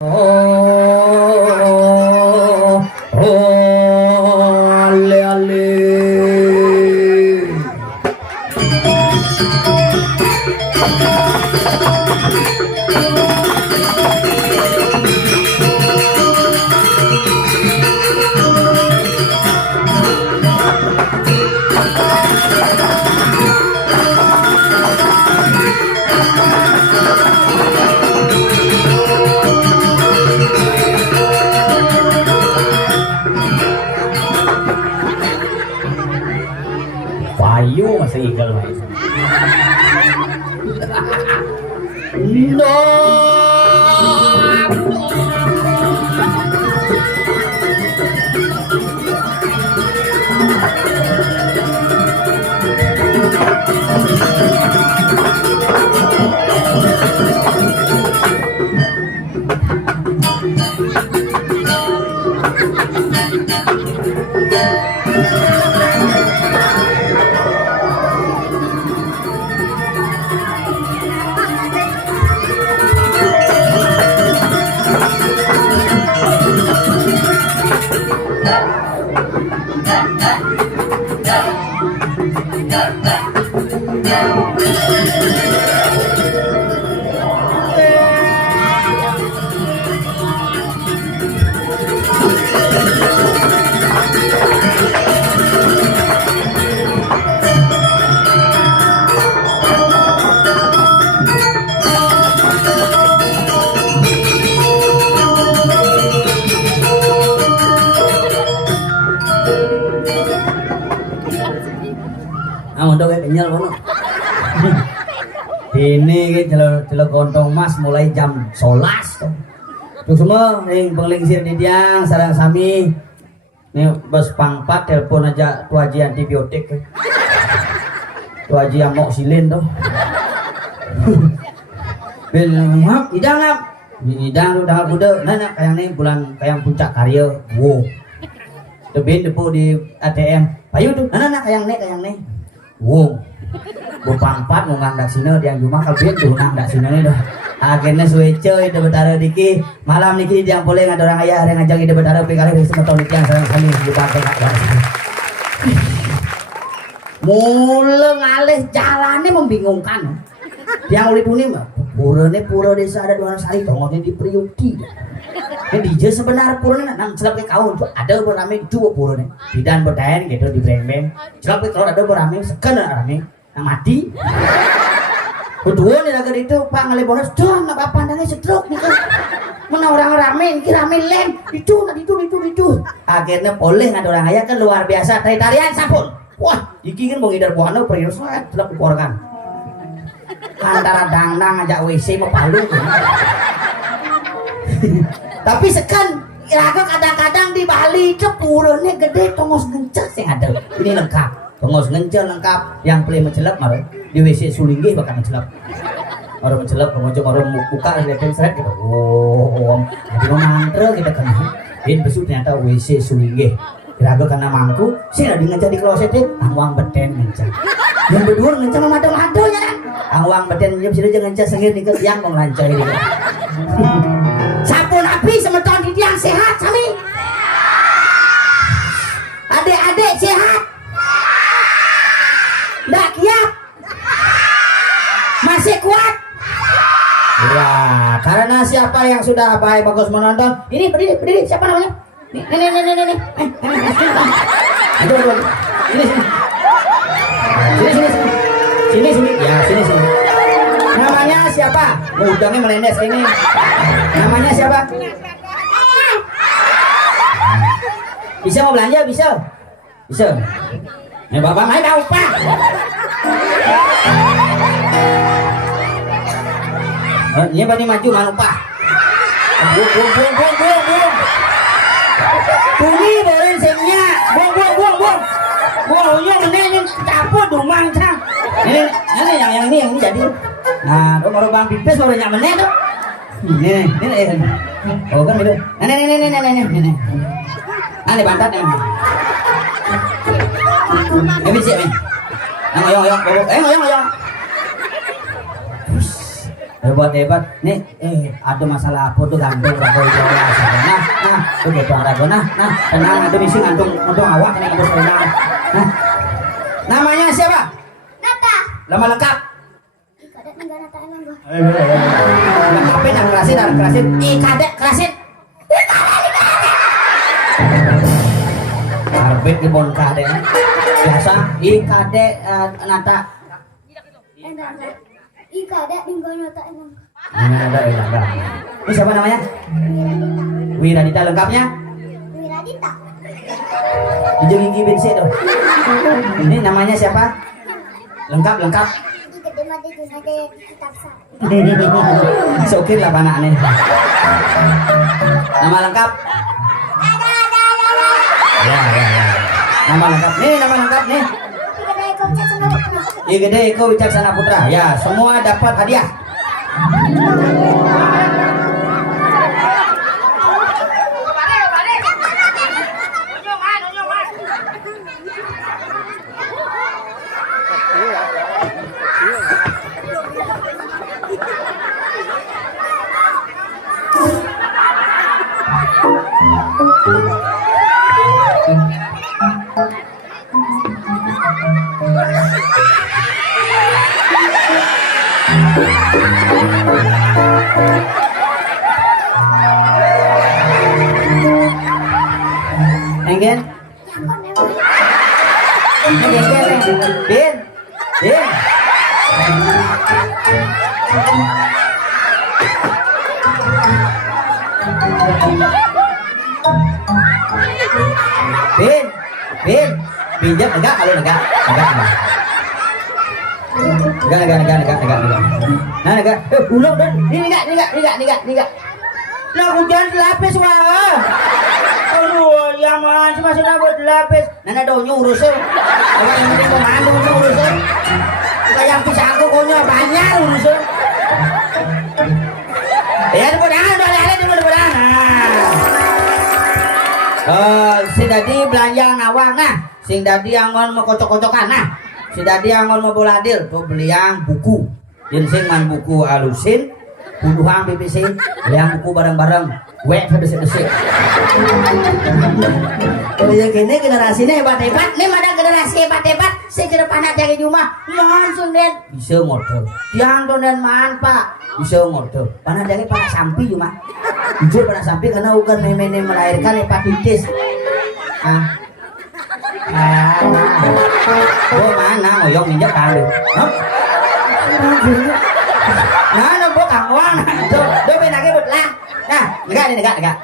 Oh, oh, ale ale. Payu masih igal wae. No. Udah kenyal mana? Ini kita kontong mas mulai jam 11 tuh. Tuh semua nih penglingsir di tiang sarang sami. Nih bos pangpat telepon aja tu haji antibiotik. Tu haji amoxicillin tuh. Bel ngap, idang ngap. Idang tuh dah kuda. Nana kayak nih bulan kayak puncak karya. Wow. Tebin depo di ATM. Payu tuh. Nana kayak nih. Wow, bupangpat mau ngangdak sini dia cuma kabin tuh ngangdak sini nih dah. Akhirnya suwece itu betara diki malam niki dia boleh ngada orang ayah yang ngajak ide betara pikir dari semua tahun yang sarang kali di pantai kak. Mula ngalih jalannya membingungkan. Yang ulip ini mah pura desa ada dua sari tongoknya di Priuti. Ini DJ sebenarnya purane nang celap ke kaun tuh ada berame dua purane bidan berdayan gitu di breng-breng celap ke kaun ada berame sekan rame yang mati kedua nih agar itu pak ngalih bonus doang nggak apa pandangnya stroke nih kan mana orang rame lem itu akhirnya boleh ada orang ayah kan luar biasa tarian sampun wah iki kan mau ngidar buahnya perius celap dikeluarkan antara dangdang ajak WC mau palu tapi sekan raga kadang-kadang di Bali itu purane gede tongos ngencet yang ada ini lengkap tongos ngencet lengkap yang play mencelap marah di WC Sulinggih bakal mencelap orang mencelap pengunjung orang buka liatin seret gitu oh jadi mantra kita kena ini besok ternyata WC Sulinggih raga karena mangku sih lagi ngencet di kloset deh angwang beten ngencet yang berdua ngencet mado-mado ya kan angwang beten jam sini jangan ngencet sengir nih yang mau lancar ini sampun api semeton di tiang sehat sami adik-adik sehat ndak kiat masih kuat ya karena siapa yang sudah bagus menonton ini berdiri siapa namanya nih aduh sini ya sini namanya siapa udangnya melendes ini namanya siapa bisa mau belanja bisa bapak main tahu pak ini bani maju mau pak buang bunyi borin semnya buang hunya menengin caput dumang cang ini yang ini jadi nah kalau bang pipis baru nyak meneh tuh ini oh kan gitu ini aneh bantat nih bisa nih ngoyong Hebat. Nih, ada masalah apa tuh gantung rago Jawa. Nah, tuh gitu rago. Nah, tenang itu misi ngantung awak nih kampus tenang. Nah, namanya siapa? Nata. Nama lengkap? Kadek enggak Nata emang gua. Lengkapin yang kerasin. Kadek kerasin. Karbit di bon kadek. Biasa kadek Nata. Enggak. Kadek tinggal Nata emang. Enggak. Ini siapa namanya? Wiradita lengkapnya? Wiradita. Dijenggi bensin tuh. Ini namanya siapa? Lengkap. Gede mati tuh ada kitab sa. Sokir lah anaknya. Nama lengkap? Ya. Nama lengkap nih. Gede Eko Wicaksana Putra. Ya, semua dapat hadiah. Enggen? Bin. Pinjam enggak kalau enggak. Enggak. Nah, enggak. Ulang dan ini enggak. Lah hujan lapis wah. Aduh, yang masih buat lapis. Nana donyo urusnya. Apa yang penting komando urusnya. Kayak pisang kokonya banyak urusnya. Ya di bodan. Si dadi belanja ngawang nah. Sing dadi angon mau kocok-kocokan nah. Si dadi angon mau boladil tuh beliang buku. Yen sing man buku alusin. Puluhan BBC, beliang buku bareng-bareng, sedesik. Oh ya gini generasinya hebat-hebat, nih ada generasi hebat-hebat, saya ke depan aja di rumah, langsung den bisa modal, tiang dan man pak, bisa modal, panah dari panah sampi cuma, jujur panah sampi karena bukan meme melahirkan hepatitis, oh mana ngoyong minyak kali, nó bố thằng quá đôi bên này cái bột lan nè negak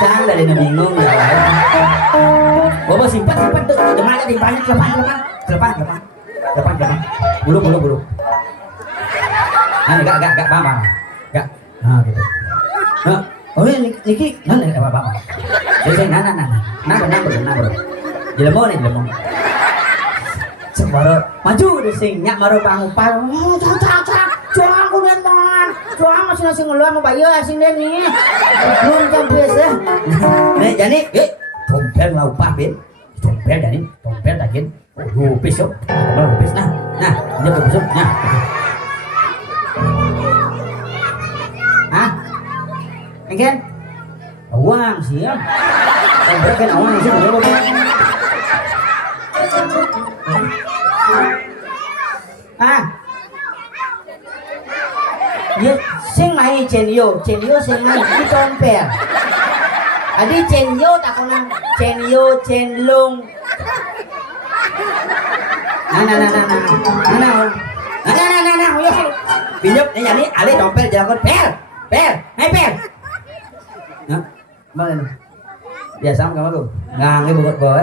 sang dari bingung ya bawa simpan tuh demanya di banyak lepas bulu nah enggak bang enggak nah gitu nah oh ini niki apa saya nah bro jelemo sebaro maju di sing nyak maro pangupal oh cak aku den man cuang masih ngeluar mau bayo asing den nih belum campes ya nih jadi tompel lah upah bin tompel tagin oh besok besok nah ini besok nah kan uang siap tompel kan uang sih ya sing mai cenyo sing mai di tompel adi cenyo tak konang cenlung nah yo pinjam ini ali tompel jalan pel nah mana biasa kamu tuh ngange buat bawa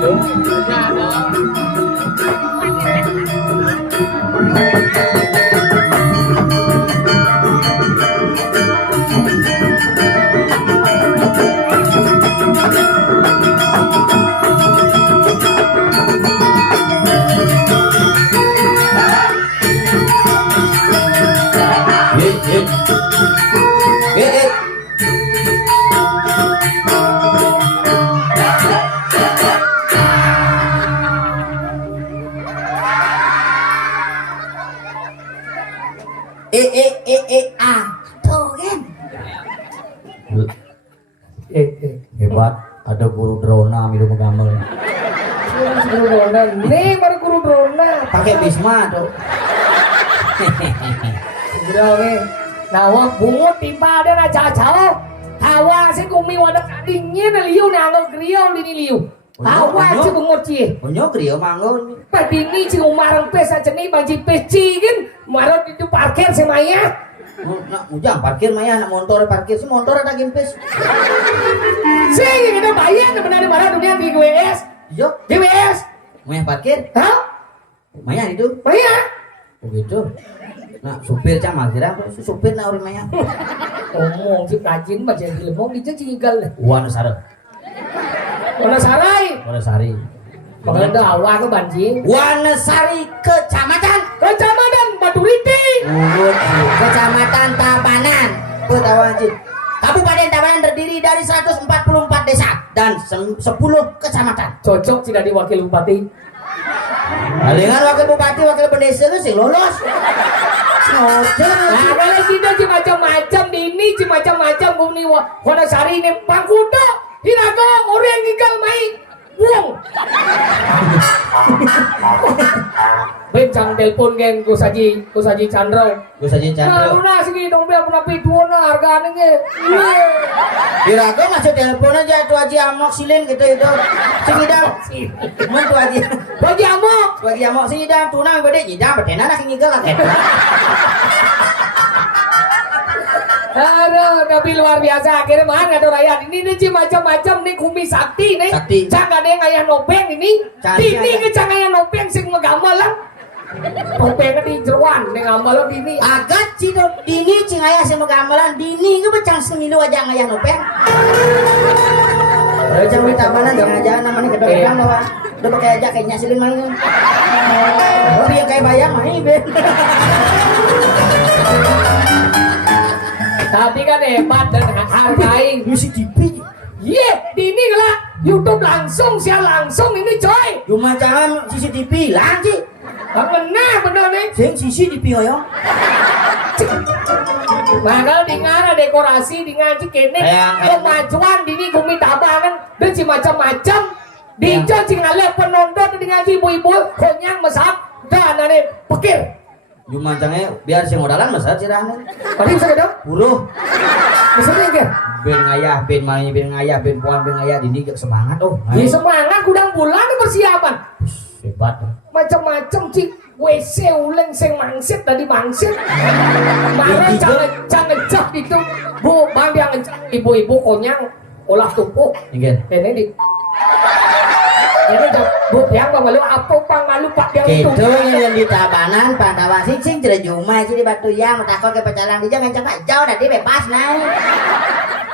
tuh kan Hebat, ada guru drona minum gamel. Guru drona, nih baru guru drona. pakai bisma tuh. Gede nawa bungut tiba ada na jauh tawa si kumi wadah dingin liu nangol griol ini liu tawa si bungut cie Punya kriyo manggon. padini si umarang pes aja nih banji peci kan marot itu parkir si Maya Nak ujang parkir maya anak motor parkir si motor ada gimpes. si yang ada bayar benar benar dunia di GWS Yo, GWS maya parkir. hah Maya itu. Maya Begitu. Nah, supir camal kira supir na uri maya. ngomong si rajin baca lemong itu cigal Wana sare. mana sarai Wonosari. kalau ada awak ke banjing Wanasari Kecamatan Kecamatan Baturiti Urut Kecamatan Tabanan Petawajib Kabupaten Tabanan terdiri dari 144 desa dan 10 kecamatan. cocok tidak di wakil bupati Dengan wakil bupati, wakil pendesa itu sing lolos. nah kalau kita macam-macam di ini macam-macam bumi Wonosari ini Pangkudo Hirago orang gigal mai wong bencang telepon geng kusaji Chandra Gue saja nah Chandra. luna sih dong biar pernah piduan harga nih Kira-kira masuk telepon aja tuh Haji Amok silin gitu itu. Singidang. Mun tuh Haji. bagi amok Bagi Amok singidang tunang bede nyidang bedena nak ngigal kaget. aduh tapi luar biasa akhirnya mana ada rakyat ini nih macam-macam nih kumi sakti nih Sakti. jangan ada yang ayah nopeng ini Cari ini ada. ke jangan ayah nopeng sing megamal lah nopeng di jeruan nih ngamal ini Agak cino dini cing ayah sama gamelan dini ke becang semilu aja ngayah nopeng. Kalau cang minta mana jangan aja namanya kedokan bahwa udah pakai aja kayaknya silin main. Tapi yang kayak bayang mah ini. tapi kan hebat dan hargai Musik TV. dini lah YouTube langsung share langsung ini coy Cuma jangan CCTV lagi. benar benar nih Sing CCTV ngoyo. bakal dengan dekorasi dengan kene Kayak- kemajuan dini kumi tabangan dan macam-macam di cing ale penonton dengan ibu-ibu konyang mesat dan ane pikir Cuma jangan biar sing modalan masa cirahnya. tadi bisa dong Buruh. misalnya kan Ben ngayah, ben main, ben ngayah, ben puan, ben ngayah dini gak semangat oh. di semangat gudang bulan nih persiapan Hebat. macam-macam cik WC uleng sing mangsit tadi mangsit mana jangan ngejak itu bu bang dia ngejak ibu-ibu konyang olah tumpuk Ingin. ini di ini bu yang malu apa pang malu pak yang itu Gitu yang di Tabanan, Pak Tawasing sing cerah Juma sih di Batu Yang, takut ke pecalang di jangan cepat jauh nanti bebas naik.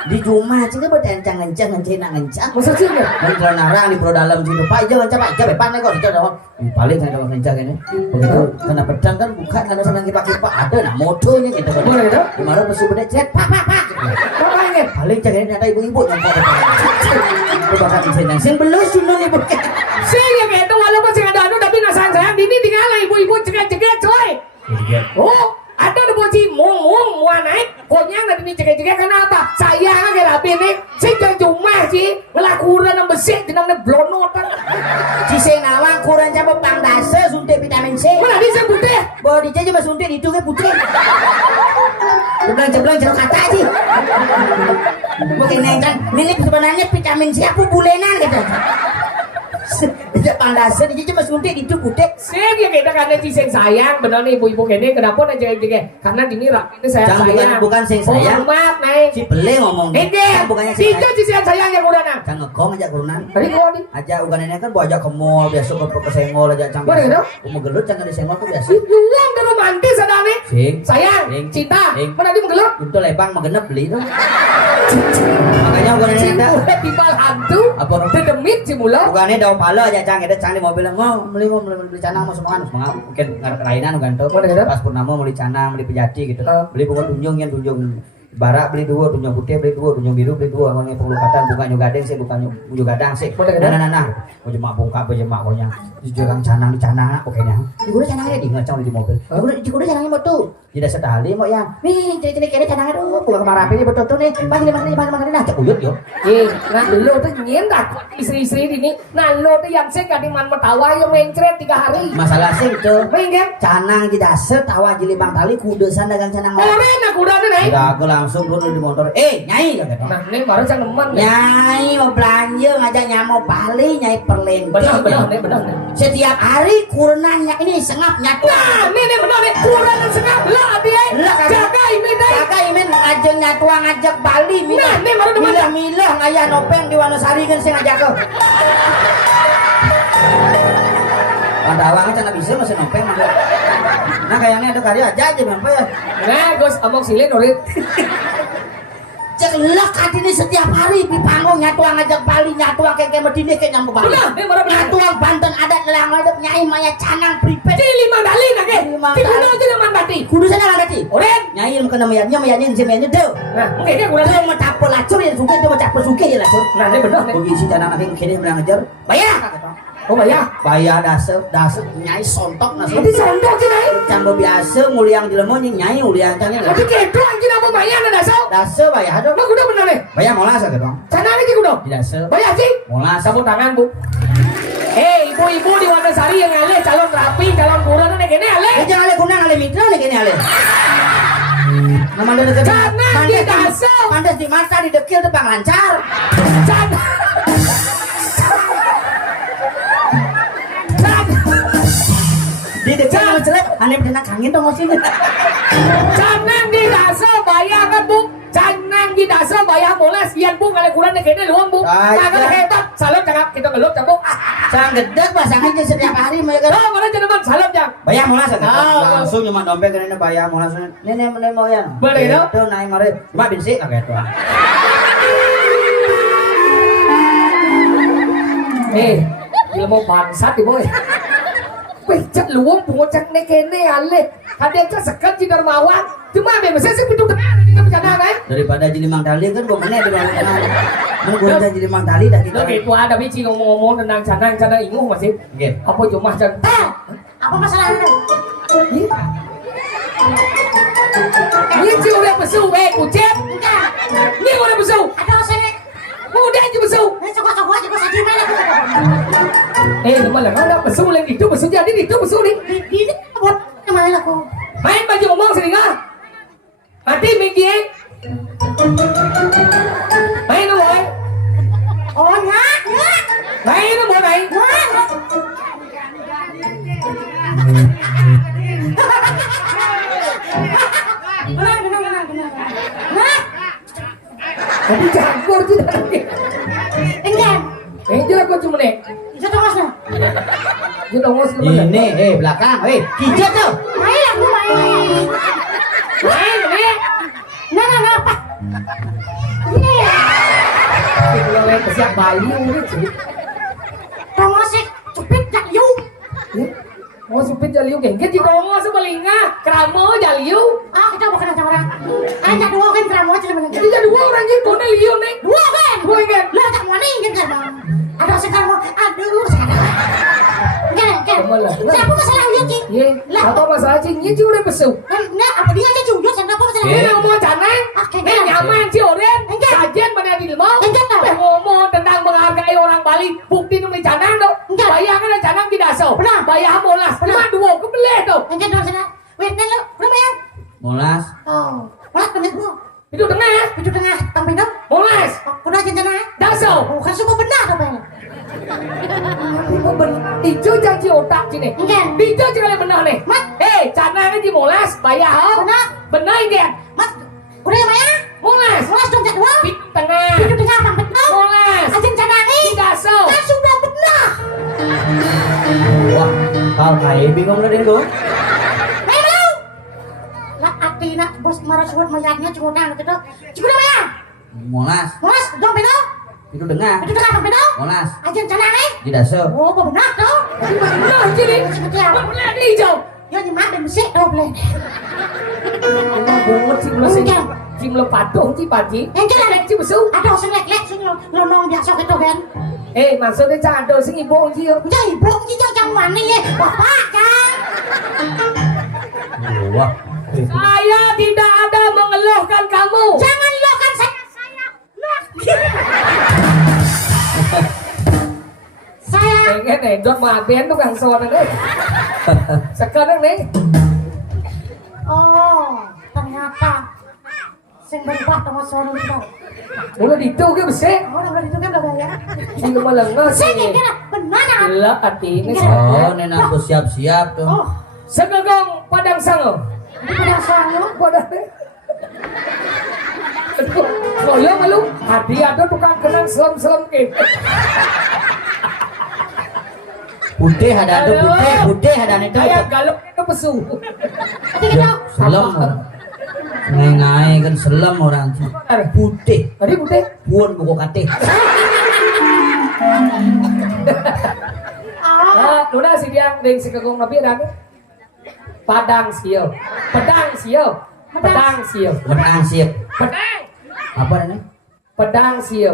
Di Juma sih dia berdencang ngencang ngencang. masa sih nggak Kalau narang di pro dalam situ, Pak jangan cepat jauh bebas naik kok di jauh. Paling kan kalau ngencang ini, begitu kena pedang kan buka karena senang kipak ada nah motonya gitu. Mana itu? Kemarin pasti beda cet, pak. makanya Paling jangan ini ada ibu-ibu yang pada itu bakal ngencang. Sing belus sunan ibu. sih yang itu walaupun sih ada anu tapi nasan saya ini tinggal ibu-ibu cekek-cekek coy oh ada di boci mung mua naik konyang nanti ini cekek-cekek kenapa saya kan kayak rapi nih sih jangan cuma sih ngelakuran yang besar jenangnya blonot kan Si sing nawang kurang coba pang dase suntik vitamin C. mana bisa putih Bawa DJ cuma suntik itu ke putih. Jeblang jeruk kata sih. Mungkin nengkan, ini sebenarnya vitamin C aku bulenan gitu. Dia pandasan dia cuma suntik itu kutek. Sih ya kita karena sing sayang bener nih ibu-ibu kene kenapa nih jege karena dini ini saya Jangan sayang. bukan sing sayang. Maaf nih. Si bele ngomong. Ini Bukannya si itu si sayang yang udah nah. Jangan ngekong aja kurunan. Tadi kau nih. Aja ugan ini kan bawa aja ke mall biasa ke senggol aja cang. Boleh dong. Mau gelut jangan disenggol tuh biasa. Si juang dan romantis ada nih. Sing. Sayang, Sing. cinta. Sing. Mana dia menggelut? Itu lebang magenep beli tuh. Makanya ugan ini ada. Udah timbal hantu. Apa orang? Dedemit si mula. Bukannya daun pala aja cang kita cang di mobil mau beli canang mau semangat mungkin kelainan kan tuh. Pas purnama beli canang beli pejati gitu. Beli bunga tunjung yang tunjung barak beli dua, tunjung putih beli dua, tunjung biru beli dua, wangi pengelukatan bukan gading sih bukan gadang sih. Nah. Mau jemak bongkar jemak pokoknya. Jualan canang di canang pokoknya. Di gua canangnya di ngacang di mobil. Di gua canangnya mau tuh. Tidak sekali mau yang. Nih, jadi kene canangnya tuh pulang ke Marapi betul tuh nih. Panggil nah cek uyut yo. Nah lo tuh nyendak istri-istri ini. Nah lo tuh yang sih gading man metawa yang mencret 3 hari. Masalah sih itu. Pengen? Canang di dasar tawa jili bang tali kudesan dagang canang. Orang aku udah nih. Udah aku langsung turun di motor. Nyai kata. Nah ini baru saya nemen. Nyai mau belanja ngajak nyamuk Bali nyai perlente. Benar. Setiap hari kurenanya ini sengap nyatu. Nah ini benar nih kurang dan sengap lah dia. Jaga ini deh. Jaga imen ngajak nyatu ngajak Bali. Nah ini baru demen. Milah ngaya nopeng di Wonosari kan saya ngajak ke. Pada awalnya cina bisa masih nopeng. Nah kayaknya ada karya aja apa ya. Nah gus omong silin ulit. Cek lek ini setiap hari di panggung nyatuang ngajak Bali nyatuang kayak medine kayak nyamuk Bali. Nyatuang Banten adat lelang ledep nyai maya canang pripet. Di 5 dali nake. Di kuno aja nama mati. Kudu sana ngati. Oren. Nyai ilmu kena mayanya mayanya semenya deu. Nah mungkin dia kurang. Dia mau capel lacur ya suka dia mau capel suke ya lacur. Nah ini benar nih. Bagi si canang nake kene menang ngejar. Bayar. Oh bayar. Bayar dasar nyai sontok nasi. Nanti contoh sih nih. Cambo biasa muliang jelema nyai uliang cannya. Tapi kedo anjing apa bayar ada dasar. Dasar bayar dong. Mah kudu bener nih. Bayar molas ya dong. Sana lagi kudu. Dasar. Bayar sih. Molas. Sabut tangan bu. Ibu-ibu di Wonosari yang ale calon rapi, calon buron nih gini ale. Jangan ale kunang ale mitra nih gini ale. Nama dia dekat. Jangan di dasar. Pantas di mata di dekil tebang lancar. Jangan. Di dekil mau jelek. Aneh benar kangen dong sini. Jangan di dasar bayar kan bu. Jangan di dasar bayar molas. Ian bu kali kurang nih gini luang bu. Tangan hebat. Salam jangan kita ngelup cabuk. Sang gedek pasangannya setiap hari mereka. Oh mana jenengan salam jangan. Bayar molas ya. Langsung cuma dompet kan ini bayar molas. Nenek mau ya. Boleh dong. Itu naik mari. Cuma bensin kayak itu. Ilmu bangsat di boy. Pecet luang bunga cek nek kene ale. Ada cek sekat di dermawan. Cuma memang saya pintu tengah di bercanda kan. Daripada jadi Mang Tali kan gua meneh di bawah tengah. Mana gua jadi Mang Tali dah kita. Oke, itu ada bici ngomong-ngomong tentang canang inguh masih. Nggih. Apa cuma jangan. Apa masalahnya? Ini sih udah besu, kucing. Enggak. Ini udah besu. Ada masalah. Udah aja besu. Coba aja gua sedih mana aku. Malah ada besu lagi itu besu jadi itu besu nih. Ini buat mana aku? Main baju ngomong sering ah. Mati Miki. Main ngomong. Oh nyak. Main ngomong main. Benar. Nah, Tapi campur sih tadi. enggak. Enggak aku cuma nih. Itu tongosnya. Kita ngomong sebentar. Ini belakang, kijat tuh. Main aku main. Main nih. Nah, apa? Ini Kita lagi kesiap bayi udah sih. tongosnya cepet jak yu. Mau supit jaliu gengget di kongo sebelinga keramo jaliu. Ah, kita bukan sama orang. Aja dua kan keramu aja sebenarnya. Jadi jadi dua orang yang kone liu nih. Dua kan? Dua kan? Lah tak mana ingin kan bang? Ada sekarang, aduh sekarang. Kan? Malah. Siapa masalah uya cing? Ye, apa masalah cingnya sih udah besu. Nah, apa dia aja juga? Siapa masalah? Ini ngomong canang. Ini nyaman sih Oren. Kajian mana di mau? Ngomong tentang menghargai orang Bali. Bukti nomor canang dong. Bayangkan ada canang di dasar. Bayar molas. Cuma dua kebelah tuh. Enggak dong sana. Wait, lo, berapa ya? Molas. Oh, molas bener bu. Itu tengah ya? Itu tengah, tampil dong. Molas. Udah aja sana. Dasar. Oh, kan semua benar apa ya? Ijo janji otak sini. Enggak. Ijo jangan benar nih. Mat. Canangnya di molas, bayar ho. Benar. Benar enggak? Mat, udah ya Maya? Molas. Molas dong jadwal. Di tengah. Hidup dengan apa betul? Molas. Ajen canangi. Tidak so. Kan sudah benar. Wah, hal kayak bingung lah deh lo. Ayo. Lah atina bos marah suat mayatnya cengotang gitu. Cukup Maya. Monas, Molas dong betul. itu dengar. Hidup dengan apa betul? Monas, Ajen canangi. tidak so. Oh, benar dong. Benar sini. Seperti apa? Benar Ijo. Ya nyemak dan mesik doble. Bungut sih lo sini. Cim lo patung sih Paji. Enggak ada. Cim besu. Ada sing lek-lek sing lonong biasa gitu kan. Maksudnya jangan ada sing ibu sih. Ya ibu iki jangan wani ya. Bapak kan. Wah, Saya tidak ada mengeluhkan kamu. Jangan lo kan saya. Saya Pengen edot maben tukang sono deh. Sekarang nih. oh, ternyata sing berubah sama sono itu. Mulai itu ke besi. Oh, udah itu kan udah ya. Sing melengah Saya sih. kira benar kan? Gila artinya oh, nenek aku siap-siap tuh. Oh, Segegong Padang Sango. ini pada sono. Padang. Oh ya malu. Hadi ada tukang kenang selam-selam ke. Putih ada tuh, putih ada itu. Kayak galak itu pesu. Tapi kita Selam. Ngai kan selam orang sih. Putih. Tadi putih. Puan buku kate. Luna si dia ring segegong nabi ada. Padang sio. Pedang sio. Pedang sio. Menang siap. Pedang. Apa ini? Pedang sio.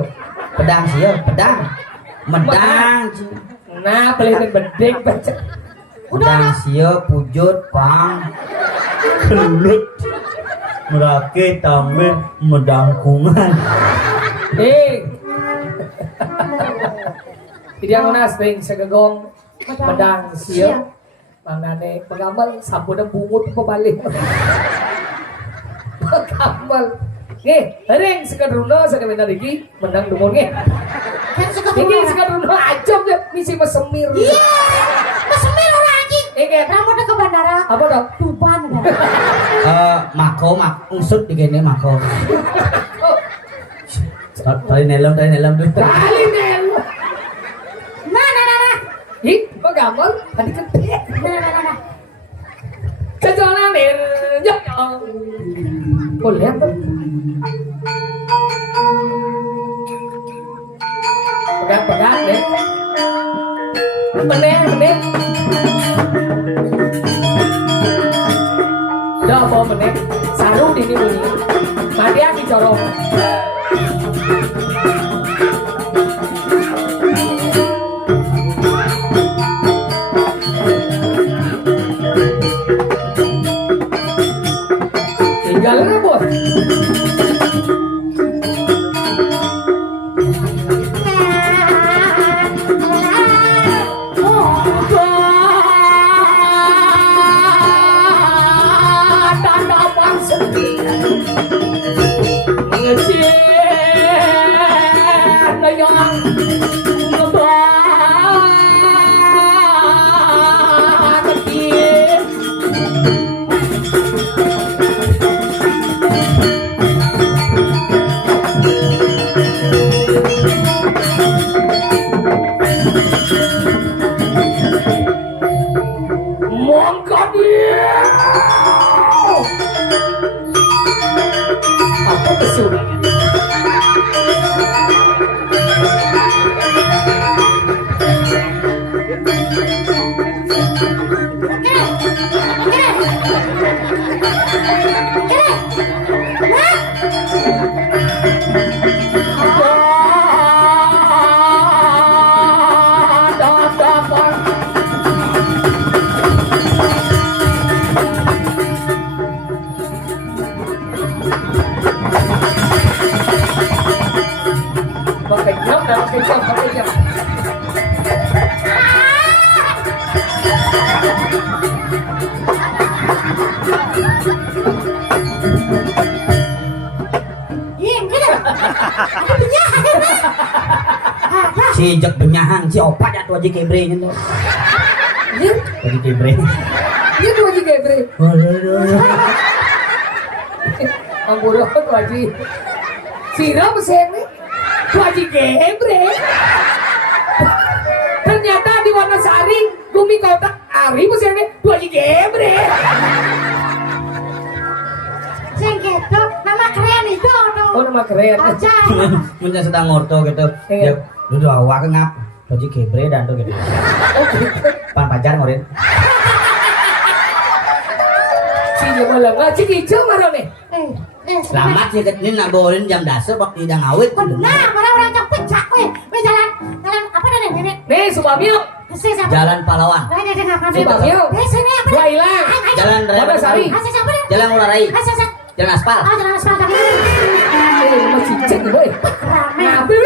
Pedang siap, pedang. Medang sih. Nah, pelihara bedek baca. Pedang siap, pujut, pang. Kelut. Merakit, tamir, medangkungan. Jadi yang mana sering segegong pedang sio. Mangane pengamal sampun bungut pebalik. Pengamal. Ring sekadruna sakabena iki menang dumon nggih. kan suka Iki sekadruna ajab ya misi mesemir. Iya. Kesemir orang anjing. Nggih. Rambutnya ke bandara. Apa dong? Tuban. Mako, maksud di gini mako. Tadi nelam tuh. Kali nel. Nah. Ih, pengamal tadi gede. Nah. Kejalan nel. Ya. Oh, lihat tuh. Pegang deh. Meneh. Dah bawa meneh. Sarung di sini. Madia dicorong. Tinggalnya bos. Apa kesulitan? Si jek benyahang si opat ya tuh aja kebre nya tuh. Iya, Aja kebre. iya tuh aja gebre. Ampura tuh aja. Sira mesene. Tuh aja gebre. Ternyata di Wanasari, Gumi Kota Ari mesene. Tuh aja gebre. Sing gitu, nama keren itu tuh. Oh nama keren. Aja. Mun sedang ngorto gitu. Iya. Ya, lu awak ngap. Aja kebre dan tuh gitu. Oh gitu. Pan pacar ngorin. Si malam ngaji hijau marane. Selamat sih ketinin naborin jam dasar waktu tidak ngawit. Benar, orang-orang cepet cak we. We jalan apa dah nenek? Nih Subamio, Kesini siapa? Jalan Pahlawan. Wah, dia ngapain? Subamio, Sini apa? gua hilang. Jalan Wanasari. Asa siapa dah? Jalan Ularai. Asa. Jalan aspal. Ah, jalan aspal kaki. Masih cek boy. Rame. Nabi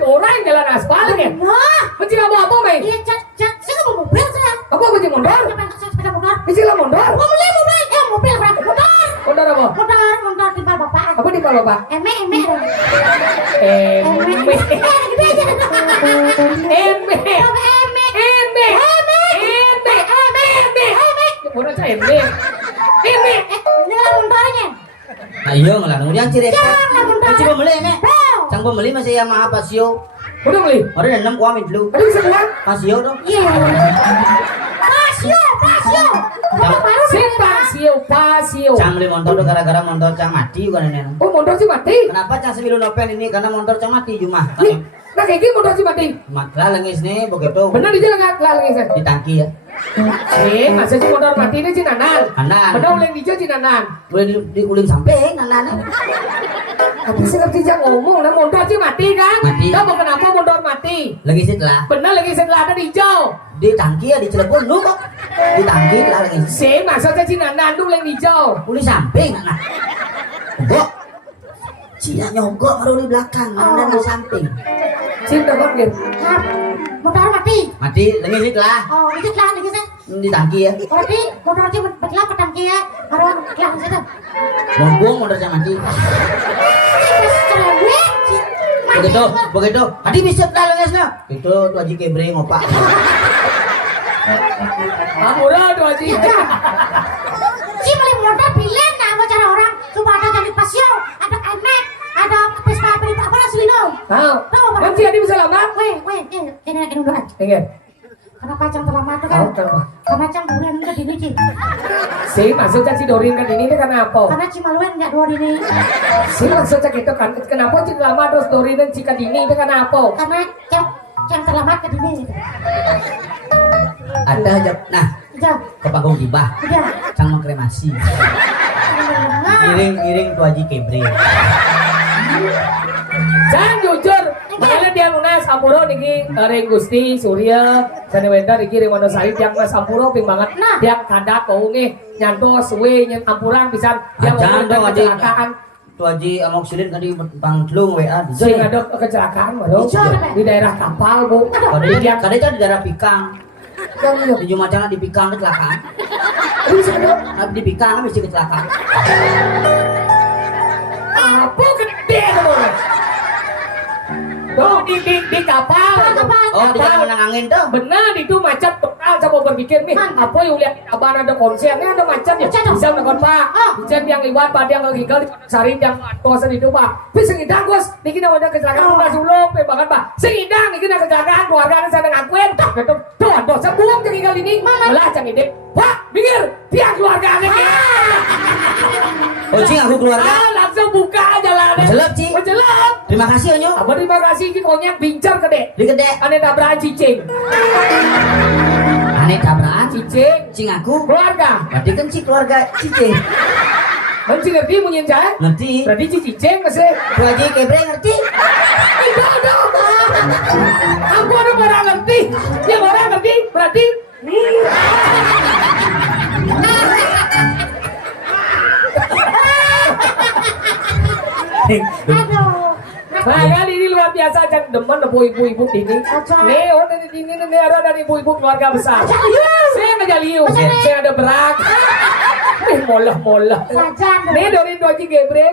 orang jalan aspal kan? Wah, Mencik apa Mei? iya cak. Saya mau mobil saya. Apa mencik mondor? Sepeda motor. Mencik lah mondor. Mau beli mobil? Mobil berapa? Motor. Mondor apa? Motor di bawah bapak. Apa di bawah bapak? Eme. Eme. Gede aja. Eme. Orang saya eme. Ini lah motornya. Nah iya ngelah kemudian ciri. Jangan motor. Masih pembeli nih. Sang pembeli masih yang maha pasio. Udah beli? Orang enam kuamin dulu. Ada bisa buang? Pasio dong. Iya. Pasio. Apa baru Si pasio. Cang beli motor tuh gara-gara motor cang mati bukan ini. Oh mondor sih mati. Kenapa cang sembilu nopen ini? Karena motor cang mati cuma. Nah kayak gini mondor sih mati. Maklah lengis nih begitu. Benar di jalan nggak lagi saya. Di tangki ya. Masa sih mondor mati ini Cinanan. Kanan. Benar uling hijau Cinanan. Boleh diuling samping kanan. Apa sih ngerti jangan ngomong, nah mondor sih mati kan? Mati. Tahu kenapa mondor mati? Lagi setelah Benar lagi setelah ada di hijau. di tangki ya di Cilegon lu kok. Di tangki lah lagi. Si masa sih Cinanan tuh uling hijau. Uling samping nah. Kok Cina nyogok baru di belakang, dan di samping. Cinta banget. motor mati. Mati lagi setelah Oh, dikit lah. di tangki ya. Berarti motornya betul ke tangki ya. Baru kelang situ. Buang motor cang mati. Begitu. Tadi bisa dah lengesnya. Itu tuh aji kebre ngopak. Amura tuh aja. Si beli motor pilihan nama cara orang supaya ada jadi pasio, ada Imax, ada Vespa apa lah Selino. Tahu. Nanti ada bisa lama. Ini dulu aja. Ingat. Kenapa cang terlambat tuh kan? Karena cang durian enggak di ini. Si maksudnya si Dorin kan ini karena apa? Karena Cimaluan enggak dua ini. Si maksudnya gitu kan kenapa sih lama terus Dorin dan Cika Dini itu karena apa? Karena cang terlambat ke ini. Ada aja. Nah, Udah, ke panggung gibah. udah. Cang mau kremasi. Iring tuh aji kebre. Jangan jujur, makanya dia lunas Sampuro niki Ring Gusti Surya Sanewenda niki Ring Wonosari tiang mas Sampuro ping banget. Nah. Tiang kandat kau nge nyantos suwe nyang ampurang pisan yang Jangan dong aji. kecelakaan. Tuh aji amoxilin tadi pangtlung WA. Sing ada kecelakaan baru di daerah Kapal bu. Di tiang Kadang di daerah Pikang. yang Di Jumacana di Pikang kecelakaan. Nah, di Pikang mesti kecelakaan. apa gede tuh? Oh di kapal. Oh, di dalam menang angin tuh. Benar itu macet total saya mau berpikir nih apa yang lihat abang ada konsernya ada macet ya bisa menakon pak macet yang liwat pak yang tinggal di sari yang kosan itu pak tapi sengidang gus niki namanya kecelakaan udah sulung bahkan pak sengidang niki nak kecelakaan keluarga saya ngakuin gitu tuh dosa buang jadi kali ini malah jangan ide pak pikir pihak keluarga ini Oh, Cing aku keluarga. langsung buka jalannya Jelek, Ci. jelek Terima kasih Onyo. apa terima kasih ini konyak bincar gede Di gede. aneh tabrakan cicing Aneh tabrakan. cicing Cing aku. keluarga Berarti kan Cing keluarga Cicing. Nanti ngerti munyin saya? Ngerti. Berarti cicing masih? Tuh aji kebre ngerti. Tidak. Aku ada orang ngerti. Yang orang ngerti berarti. Aduh. Bahkan ini luar biasa jangan demen ibu-ibu ini. Nih, oh ini ada dari ibu-ibu keluarga besar. Saya ngejaliu, saya ada berak. Molah. Sajan. Nih dari dua aja gebre,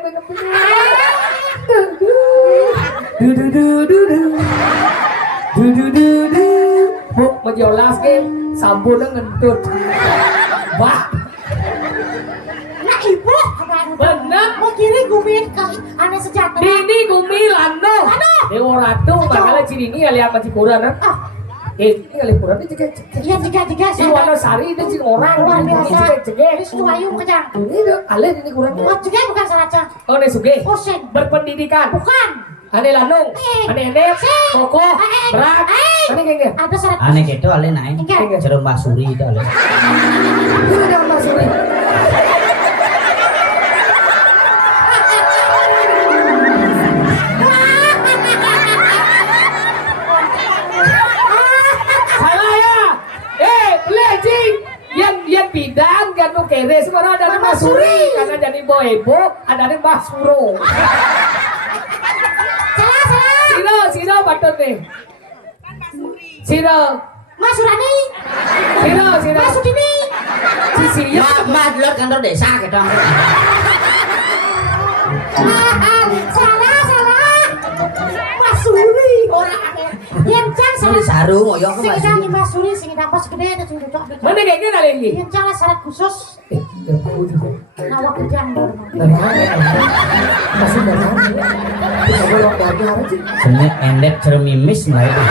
Buk menjolas ke sampurna ngentut. Wah, Nah ibu, bener. mau kiri gumin ke aneh sejahtera. Dini gumi lando. Dewa ratu makanya ciringi kali apa cikuran ah. Ah, Ini kali kurang ini cek. iya juga Si Wonosari itu cing orang luar biasa. cek. Ini suayung kejang. Ini tuh alih ini kurang. Oh juga bukan saraca. Oh ne suge. Pusing. Berpendidikan. Bukan. Ane lanung. Ane endep. Koko. Berat. Ane kengge. Ada syarat. Aneh gitu ale naik. Enggak. Cerun basuri itu ale. Itu udah masuk. Salah ya. Pelejing. Yang bidang kan nu kere sekarang ada di Masuri karena jadi boebo ada di Masuro. Salah. Sino patut nih. Sino. Mas Surani. Sino. Mas Sudini. Si Ya, mah dulu kantor desa gitu. Salah. Mas Suri. Orang aneh. Yang cang Ini salah. sarung ngoyo ke Sing Mas. cang Mas Suri sing dapat segede itu sing cocok. mana kayaknya kali ini? Yang cang syarat khusus. Nawak kejang baru. Masih banyak. Kita bolak lagi harus sih. Sebenarnya endek cerun mimis lah itu.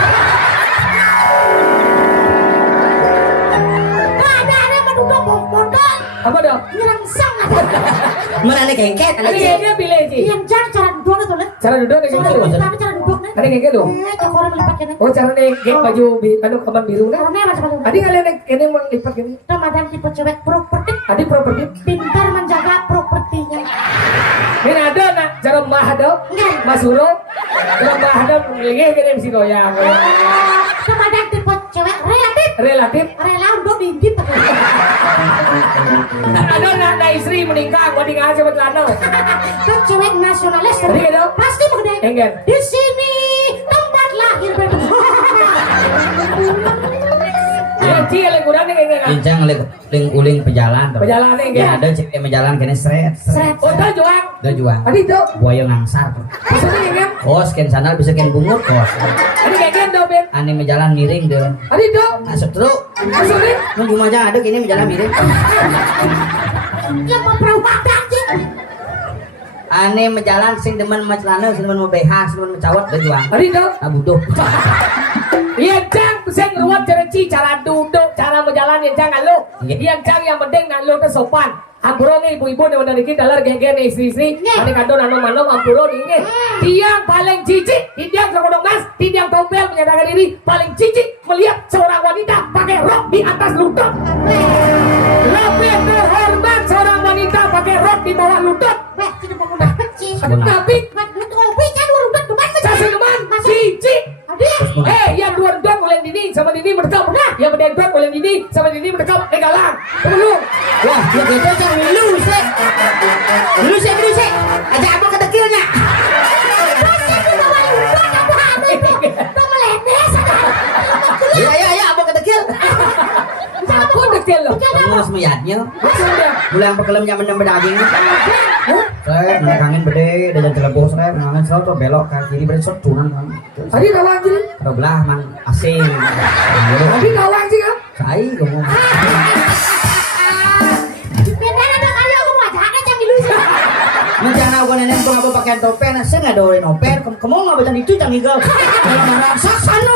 Ada menduduk bodoh. Apa dong? Nyerangsang ada. Mana nih kengket Ini kayaknya pilih sih. Yang cang cara duduk itu lah. Cara duduk nih Cara gitu. duduk tapi cara duduk nih. Ada kayaknya dong. Kok orang melipat kene. Oh cara nih kayak baju anu kaman biru kan? Karena macam-macam. Adi kalian nih kayaknya mau lipat gini. Ramadan tipe cewek properti, Adi properti. pintar menjaga propertinya. Ini ada nak cara mahadap. Masuro. Cara mahadap lagi kayaknya mesti goyang. Ramadan tipe cewek relatif, Relatif. rela untuk diintip. Ada nak istri meninggal, gua tinggal coba lano. Itu cewek nasionalis. Tadi gitu. Pasti begede. Enggak. Di sini tempat lahir bebek. Ya cilik kurang nih kayaknya. Incang ling uling pejalan tuh. Pejalan nih, Ya enggak? ada cewek pejalan kene seret. Seret. Oh dah juang. Udah juang. Adi tuh. Buaya ngangsar tuh. Maksudnya enggak? Kos ken sandal bisa ken bungut kos. Adi kayaknya dong Ben. Ane mejalan miring deh. Adi tuh. Masuk terus. Maksudnya. Mun cuma aja ada kini mejalan miring. Dia memperau badan sih. Ane mejalan sing demen macelana, sing demen BH, sing demen cawat udah juang. Adi tuh. Abuduh. Iya cang, saya ngeruat cara duduk, cara menjalan yang cang lo. Yang cang yang penting lo tuh sopan. Ampuro nih ibu-ibu nih udah dikit dalar geng-geng nih istri-istri. Ani kado nano-mano ampuro nih. Tiang paling jijik, tiang sekodong mas, tiang tompel menyatakan diri paling jijik melihat seorang wanita pakai rok di atas lutut. Lebih terhormat seorang wanita pakai rok di bawah lutut. Weh, tidak mau udah kecil. Tapi Lu kopi kan urut depan saya senuman jijik. Adik. Yang dua oleh Dini sama Dini merdeka. Yang berdua oleh Dini sama Dini merdeka. Galang. Belum. Wah, ya gitu cang lu sih. Lu sih. Aja apa ketekilnya? Ya, apa ketekil? Aku dekil loh. Ngos meyatnya. Maksudnya. Bulan pekelem yang bener daging. Saya kangen bede, ada jalan telebos saya kangen selalu tuh belok ke kiri bede sot cunan kan. Tadi kawan sih. Belah man asing. Tadi kawan sih kan. Sai kamu. Mencana aku nenek tuh ngapa pakai topen, saya nggak doain topen. Kamu nggak baca itu cang higel. Kalau marah saksanu.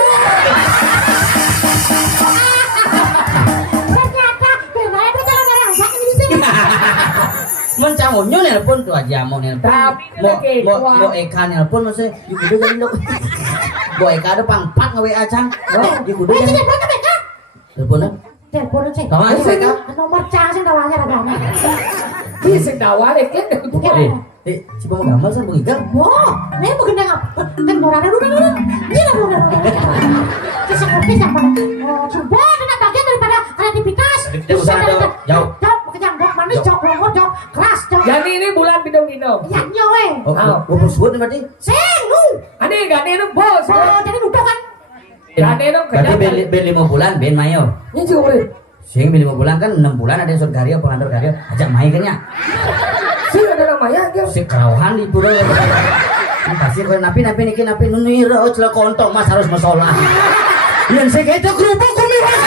Mencangonyo nelpon tuh aja mau nelpon. Mau Eka nelpon maksudnya. Yukudu jadi lo. Mau Eka ada pangpat nge WA cang. Yukudu jadi. Telepon lah. Telepon cek. Kamu aja Eka. Nomor cang sih dawanya ragana. Ini sendawa deh kan. Si mau gambar sama Bung Igal. Wah, ini mau gendang apa? Kan mau rada dulu. Ini lah dulu. Kisah kopi sama. Coba kena bagian daripada kreativitas. Dia usah ada jauh. Jauh, kejang dok manis jauh longor jauh keras jauh. Jadi ini bulan bidong-bidong. Ya nyowe. Oh, bos buat berarti. Seng lu. Ani gak ada bos. Oh, jadi duduk kan. Gak ada Berarti ben 5 bulan ben mayo. Ini juga boleh. Sing ben 5 bulan kan 6 bulan ada yang Gario pengantar Gario ajak main kan ya. Sih ada namanya kan. Si kerauhan di pura. Pasti kau napi niki napi nuniro celok kontong mas harus masalah. Yang segitu kerupuk kumiwas.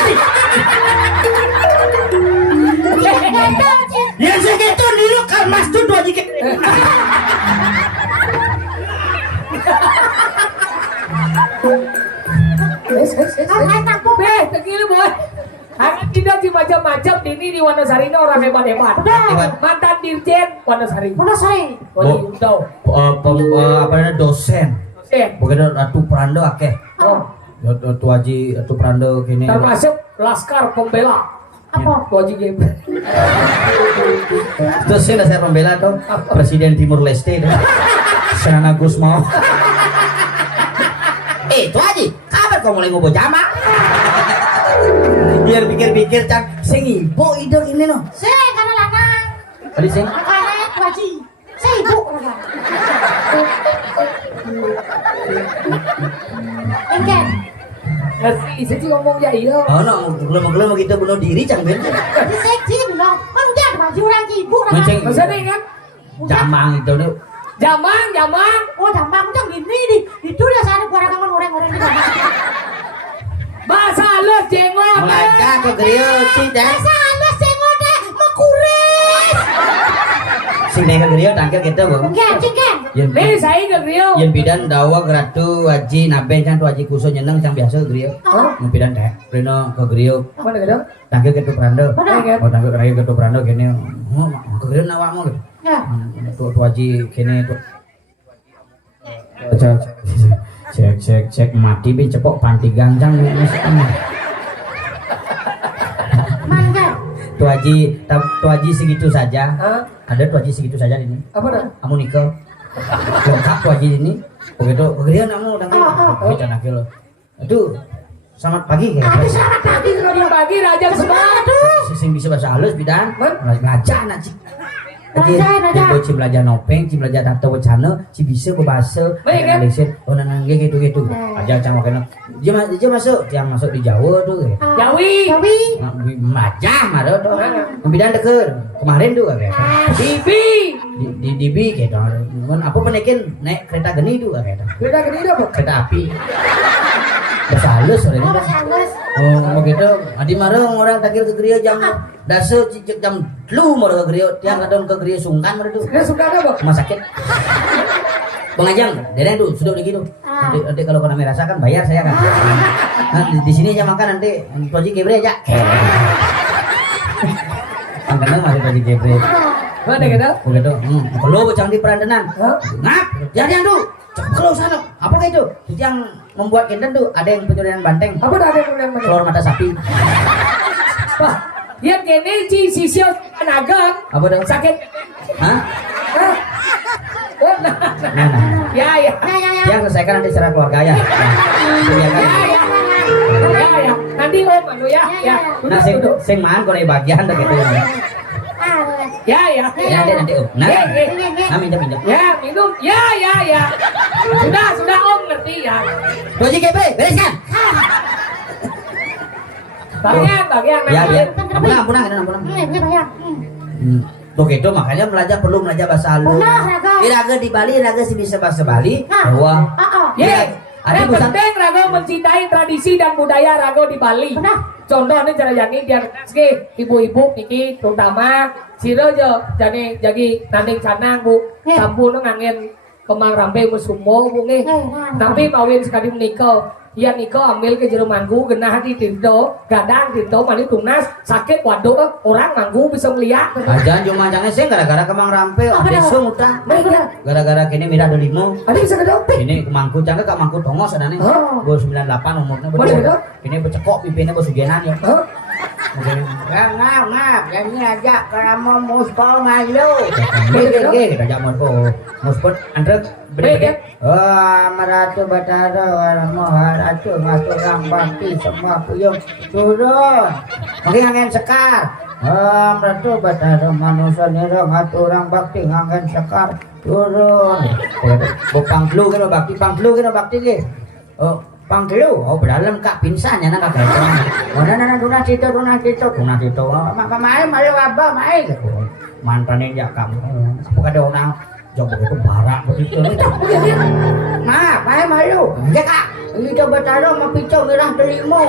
Yang segitu niru kan mas tuh dua dikit. Enak bu. Beh, tegini boy. Hangat tidak di macam-macam ini di Wanasari ini orang hebat-hebat. Mantan dirjen Wanasari. Mana saya? Oh, tahu. Apa namanya dosen. Dosen. Bukan Ratu Prando akeh. Oh, Ratu Haji Ratu Prando gini. termasuk Laskar Pembela. Apa? Wajib game. Dosen saya pembela tuh Presiden Timur Leste itu. Sana Gus mau. Itu Haji, kabar kau mulai ngobrol jamak? Biar pikir-pikir can, sing ibu ide ini no. Saya karena lanang. Tadi sing. Makanya wajib. Saya ibu karena. Engken. Ngasih, saya sih ngomong ya iya. Oh no, gelem gitu bunuh diri cang ben. Jadi seksi bilang, kan udah ada baju orang ibu karena. Mancing. Masa nih kan? Jamang itu nih. Jamang. Oh jambang udah gini nih. Itu dia sana gua orang orang di sana. Bahasa halus jenggot. Melaka ke griyo dah. Sana sengoda makuris. Sing nega griyo tangkil kita bu. Engken, cingken. Nih saya ke Rio. Yang bidan dawa Ratu Haji Nabe kan tuh Haji Kuso nyeneng yang biasa ke griyo. Oh. Yang bidan teh. Rino ke griyo. Mana gitu? Tangkil ke Prando. Mana? Oh tangkil ke Prando gini. Oh ke griyo nawakmu gitu. Ya. Tuh Haji gini tuh. Cek mati bi cepok panti ganjang Mangga. Tuh Haji segitu saja. Hah? Ada Tuh Haji segitu saja ini. Apa dah? Kamu nikah lengkap Tuh Haji ini. Begitu begini kamu tangkil. Begitu tangkil. Aduh, selamat pagi Aduh kayak. selamat pagi Selamat pagi Raja Semar. Aduh. Sing bisa bahasa halus bidan. Belajar nanti. Belajar. Ci belajar nopeng, ci belajar tato wacana, ci bisa berbahasa. Baik, kan? Malaysia, oh nang gitu. Aja cang makanya. Dia masuk, yang masuk di Jawa tuh. Jawi. Jawi. Majah marah tuh. Bidan deket. Kemarin tuh kayak. Bibi. Di DB gitu. Cuman apa penekin naik kereta geni tuh kayak. Beda gini dah, Pak. Kereta api. Bahasa halus Oh orangnya. bahasa halus. Oh begitu. Adi marah orang takir ke gereja jam dasar jam lu mau ke gereja tiang kadang ke gereja sungkan mereka tuh Dia suka ada, Pak. rumah sakit. Bang Ajang, deden tuh sudah begitu. Nanti kalau kena merasa kan bayar saya kan. Nah, di sini aja makan nanti proyek gebre aja. Kan kadang masih proyek gebre. Mana gitu? Begitu. Kalau bocang di perandenan. Hah? Ngap, jangan tuh. Kalau sana, apa kayak itu? Yang membuat kenten tuh ada yang pencurian banteng. Apa dah ada yang mana? Telur mata sapi. Pak, dia kene ci sisio naga. Apa dong? Sakit. Hah? Hah? Oh, nah. Nah. Ya. Ya. Yang selesaikan nanti secara keluarga ya. Iya kan? Ya. Nanti om anu ya. Nah, sing mangan kau bagian dah gitu. Ya. Ya nanti om. Nah, nah minjem. Ya, minum. Ya. Sudah om ngerti ya. Proyek gebre, bereskan. Bagian. Ya, ampun. Ini bayar. Tuh gitu makanya perlu belajar bahasa halus. Benar, Raga. Raga di Bali, Raga sih bisa bahasa Bali. Nah. Bahwa Ya. ada Yang pesan penting Rago mencintai tradisi dan budaya Rago di Bali. Benar. Contoh nih cara yani dia ibu-ibu niki terutama siro jo jadi nanding sanang bu sampun ngangen kemang rampe musumo bu nge. Tapi kawin sekali menikah. Iya nikah ambil ke jero manggu genah di tinto gadang tinto mani tunas sakit waduh orang manggu bisa ngeliat. aja cuma jangan sih gara-gara kemang rampe desa muta. Gara-gara kini mirah dolimo. Ada bisa kedopi. Ini mangku jangan kak mangku tongos ada nih. Oh. Bos 98 umurnya Mana betul? Ini becekok pipinya bos ujianan ya. Hah? Ngap, ini aja kamu muspol malu. Kita jaman ko. Muspol andre beda. Maratu Batara Warmoharatu Maturang Bakti semua puyung turun. Mungkin angin sekar. Maratu Batara manusia nira Maturang Bakti angin sekar turun. Pangklu kan bakti ke. Pangkelu, berdalam kak pinsan ya nak kakek. Nah, duna cito. Maka main malu abah main. Mantan yang kamu. Apa kada orang Jauh begitu barak begitu. Ma, pae malu. Ya kak. Ini coba taruh sama pisau merah delimo.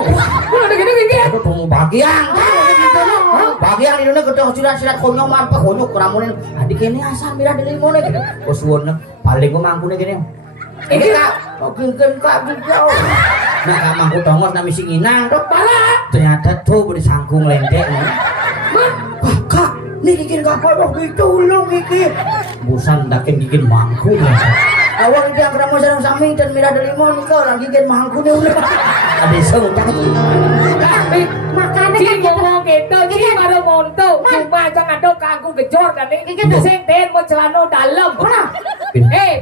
Ada gini. Itu tunggu bagian. Bagian di dunia ketemu silat-silat konyol marpa konyol keramunin. Adik ini asal merah delimo nih gitu. Kosuwon paling gua mangkune gini. Ini kak, mungkin kak pisau. Nah kak mangku tongos nami singinang. Ternyata tuh boleh sangkung lendek. Wah kak, ini bikin kapal wah gitu ulung iki. Busan dakin bikin mangku ya. Awang dia keramo sarang sami dan mira delimo nih kau lagi bikin mangku nih ulung. Ada song cakep. Makanya Ci kan ngomong gitu, Ci baru monto. Cuma jangan ada kangku gejor dan ini sing den mau celana dalam.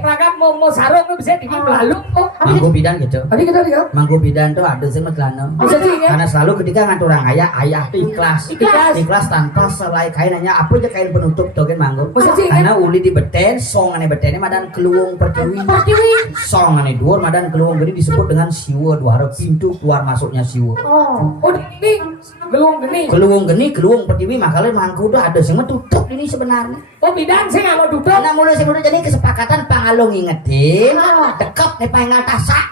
Perangkat mau sarung bisa dibikin lalu. Mangku bidan gitu. Tadi kita lihat. Mangku bidan tuh ada sih matlana. Bisa sih ya. Karena selalu ketika ngantur orang ayah tuh ikhlas. Ikhlas tanpa selai kainannya apa aja kain penutup tuh kan mangku. Bisa sih ya. Karena uli di beten, song ane betennya madan keluung pertiwi. Song ane dhuwur madan keluung gede disebut dengan siwa dua pintu keluar masuknya siwa. Oh ini geluung geni. Keluung pertiwi makanya mangku udah ada sing tutup ini sebenarnya. Oh bidan saya nggak mau duduk. Karena mulai sing udah jadi kesepakatan pangalung ngingetin, dekep nih pengen tasak.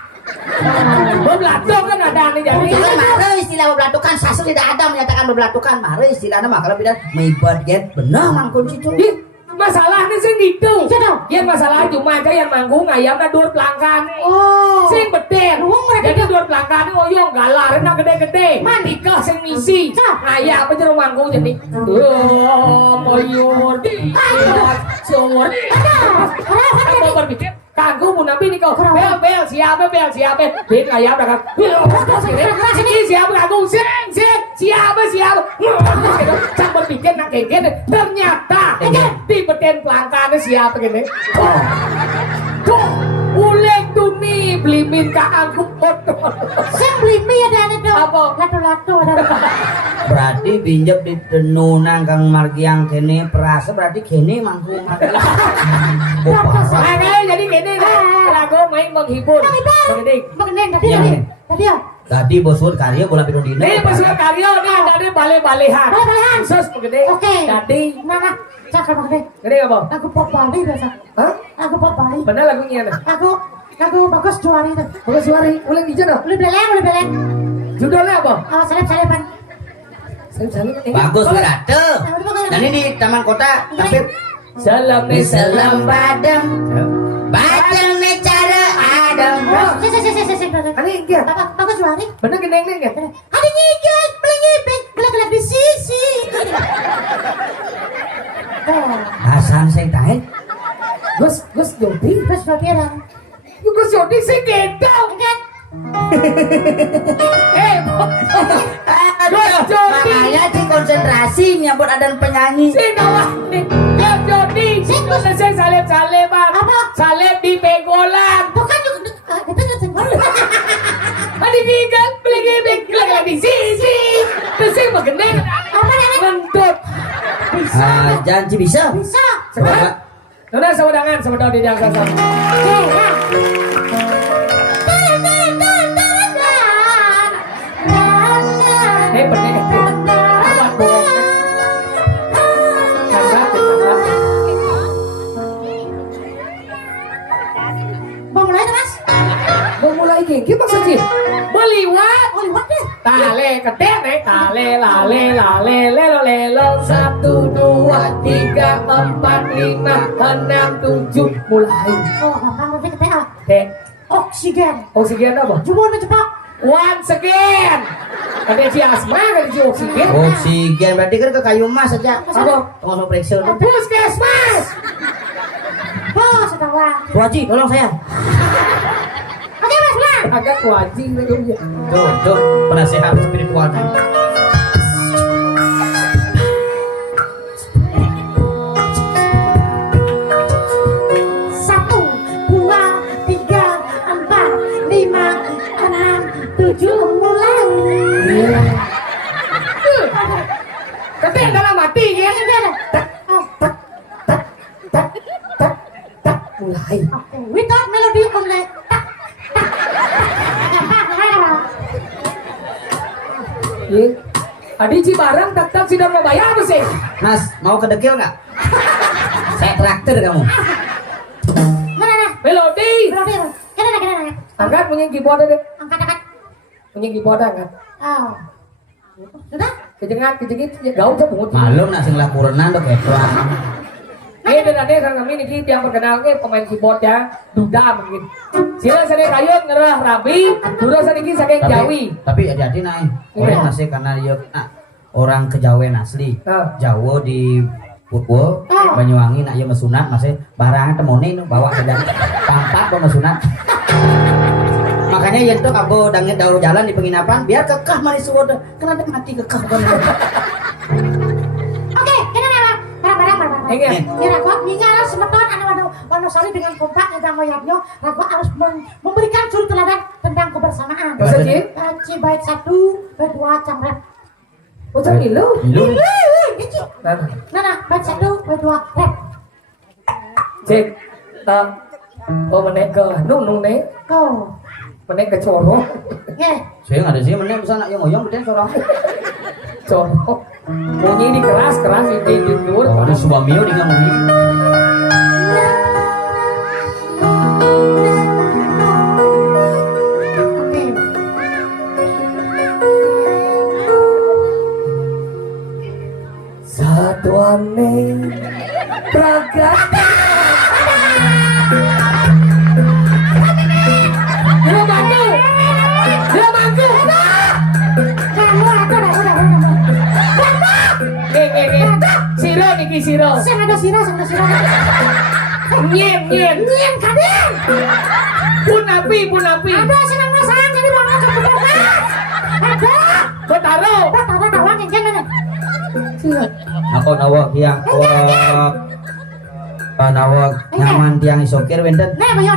Berbelatung kan ada nih jadi. Jangan marah istilah berbelatukan sasar tidak ada menyatakan berbelatukan marah istilahnya makanya bidan meibat get benar mangkun situ. Masalahnya sih gitu. Yang masalah cuma aja yang manggung ayamnya dur pelangkan. Sing beden. Jadi dur pelangkan oyong galar enak gede-gede. Mandika sing misi. Ayah apa jero manggung jadi. Oyur di. Sumur. Apa berpikir? Kanggo mun nabi nih kau. Bel siapa. Bin ayam dah kan. Sini siapa kanggo siapa. Cak berpikir nak kengken ternyata di beten pelangkannya siapa gini. Tuh ulek tuh nih beli minta aku foto. saya beli mie ada itu. Apa? Lato-lato ada. Berarti pinjam di tenunang kang margiang kene perasa berarti kene mangku makanya. Makanya jadi gini deh. Lagu main menghibur. Mengenai tadi ya. Tadi bosur karya bola pino dina. Ini masuk karya nih ada di bale-balehan. Bale-balehan. Sus begede. Oke. Jadi Mana? Cakap begini. gede apa? Aku pop Bali biasa. Hah? Aku pop Bali. Bener lagunya nih. Aku bagus juara itu. Bagus suari. Ulang hijau dong. Udah beleng. Judulnya apa? Salep-salepan. Salim Bagus berate. Dan ini di taman kota tapi Salam badem. Badem nih cara adem. Ini enggak. Bagus juara. Bener gede nih enggak? Ada nyigit, pelingipin, gelap-gelap di sisi. Hasan sing tahe. Gus Jody. Terus bagian. Gus Jody sih gedong. Kan? Gus Jody. Makanya di konsentrasi nyambut adan penyanyi. Si Noah. Gus Jody. Saya salep bang. Apa? Salep di pegolan. Bukan juga Adi bigal pelingipin gelap-gelap di sisi. Terus saya magening. Apa namanya? Mentut. Janji bisa. Bisa. Coba. Nona sawadangan sama Dodi dan Sasa. Bener. Apa bohong? Mau mulai Mas? Mau mulai gigi maksudnya? Meliwat. Oh, liwat deh. Tale ketek nih, tale lale lelo 1 2 3 4 5 6 7 mulai. Oh, gampang berarti kita Dek, oksigen. oksigen apa? Jumlah cepat. Once again. Ada si asma, ada si oksigen. Oksigen berarti kan ke kayu mas saja. Apa? Tunggu periksa. Puskesmas. Oh, sudah wah. Bu Haji, tolong saya. Oke, Mas, pulang. Agak wajing nih. Tuh, penasehat spiritual. Satu, dua, tiga, empat, lima, enam, tujuh, mulai. Ketek dalam hati ya. Mulai. Oke, without melody only. Adi Cibarang tak sudah mau bayar apa sih? Mas, mau ke dekil nggak? Saya traktir kamu. Nah. Melodi. Berarti kena. Angkat punya keyboard deh. Angkat. Punya keyboard angkat. Oh. Sudah? Kejengat, gak usah bungut. Malum nak sing lakurenan tuh ketrak. Ini ada kan kami nih yang perkenalkan pemain keyboard ya, Duda mungkin. Sila sadek kayut ngerah rabi, Duda sedikit saking Jawi. Tapi hati-hati naik. Orang masih karena dia orang kejawen asli. Jawa di Purwo, Banyuwangi nak dia mesunat masih barang temone nu bawa saja. Pampat bawa mesunat. Makanya yang tuh aku dangit daur jalan di penginapan biar kekeh manis suwod. Kenapa mati kekeh kan? Oke, kena barang. Ingat. Ya Ragot, ningal semeton anu Wonosari dengan kompak dan moyabnya, Ragot harus memberikan suri teladan tentang kebersamaan. Masa Ci? Ci baik 1, baik 2 camret. Ucap milu. Nah, baik 1, baik 2 rep. Cik, oh meneka, nung nih, Go. meneka coro, Nge. Saya nggak ada sih mana bisa nak yang ngoyong beda seorang. coro. Bunyi di keras di luar. Oh, ada suami dia nggak mau ini. Satuane pragat. Dia manggu. Kamu aku dah. Siro niki siro. Sing ada sira. Nyen. Kadang. Pun api. Ada senang masang jadi mana kebetulan. Ada. Betaro. Tahu tawang yang jangan. Aku nawak tiang, nawak nyaman tiang isokir wenten. Nih bayo.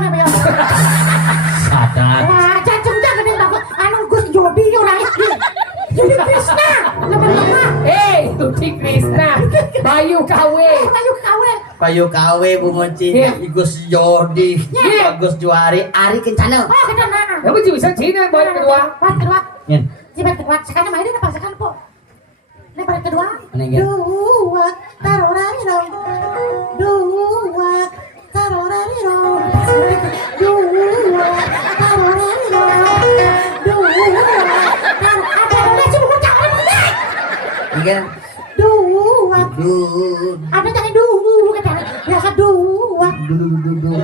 Sadat. Wah, cacing gede banget. Anu Gus Jodi orang itu. Jadi Krishna. Lemah. Tuti Krishna. Bayu Kawe. Ayo kawin. Kayu kawe Bu Moci, Iya. Igus Jodi, Iya. Bagus Juari, Ari Kencana. Oh, kita nah. Kamu juga bisa Cina boy kedua. Bat kedua. Nyen, Cibat kedua. Sekarang mainin apa sekarang, Po? Ini barat kedua. Mana yang gitu? Dua tarorari dong. Dua tarorari dong. Dua tarorari dong. Ada sih buku jangan mulai. iya, Dua. duduk, Ada jangan dulu kata. Biasa dua. duduk, Duduk.